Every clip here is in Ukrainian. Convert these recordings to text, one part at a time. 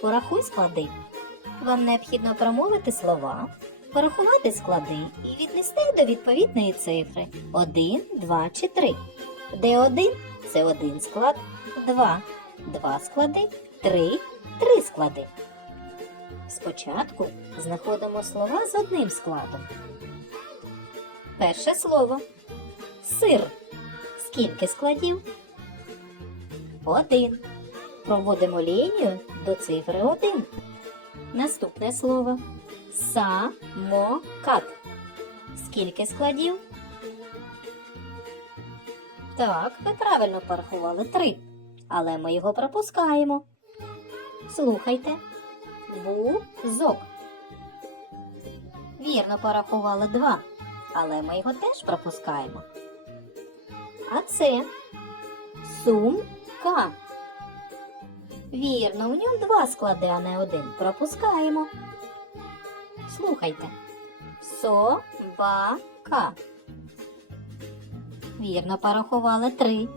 Порахуй склади. Вам необхідно промовити слова, порахувати склади і віднести до відповідної цифри 1, 2 чи 3. Де 1 – це один склад, 2 – два склади, 3 – три склади. Спочатку знаходимо слова з одним складом. Перше слово сир. Скільки складів? Один. Проводимо лінію до цифри 1. Наступне слово самокат. Скільки складів? Так, ви правильно порахували три, але ми його пропускаємо. Слухайте. Бузок. Вірно порахували два, але ми його теж пропускаємо. А це сумка. Вірно, в ньому два склади, а не один. Пропускаємо. Слухайте. Собака. Вірно порахували три.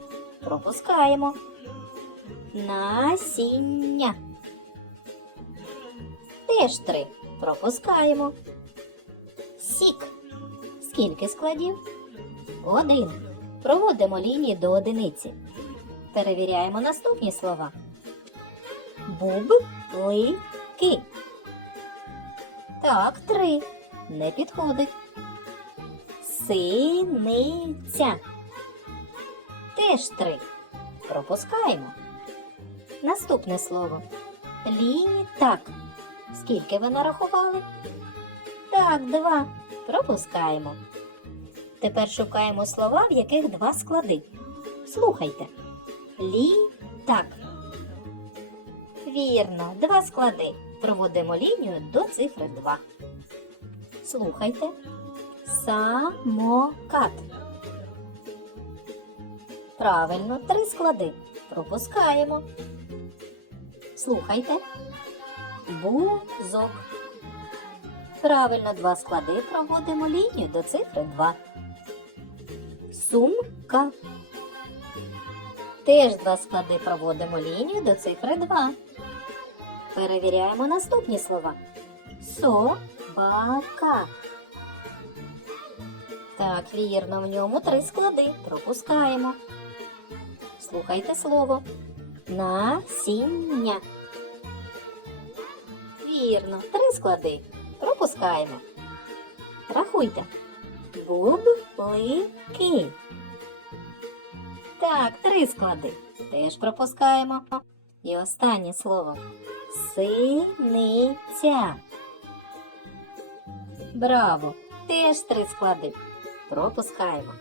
Пропускаємо. Насіння. Теж три. Пропускаємо. Сік. Скільки складів? Один. Проводимо лінії до одиниці. Перевіряємо наступні слова. Бублики. Так, три. Не підходить. Синиця. Теж три. Пропускаємо. Наступне слово. Літак. Скільки ви нарахували? Так, два. Пропускаємо. Тепер шукаємо слова, в яких два склади. Слухайте. Літак. Вірно, два склади. Проводимо лінію до цифри 2. Слухайте. Самокат. Правильно, три склади. Пропускаємо. Слухайте. Бузок. Правильно, два склади проводимо лінію до цифри 2. Сумка. Теж два склади проводимо лінію до цифри 2. Перевіряємо наступні слова. Собака. Так, вірно, в ньому три склади. Пропускаємо. Слухайте слово. Насіння. Вірно, три склади. Пропускаємо. Рахуйте. Бублики. Так, три склади. Теж пропускаємо. І останнє слово. Синиця. Браво! Теж три склади. Пропускаємо.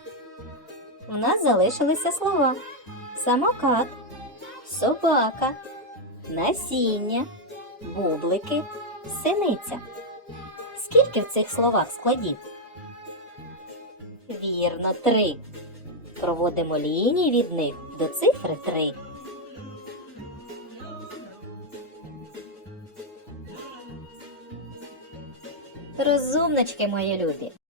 У нас залишилися слова. Самокат, собака, насіння, бублики, синиця. Скільки в цих словах складів? Вірно, три. Проводимо лінії від них до цифри 3. Розумнички, мої любі.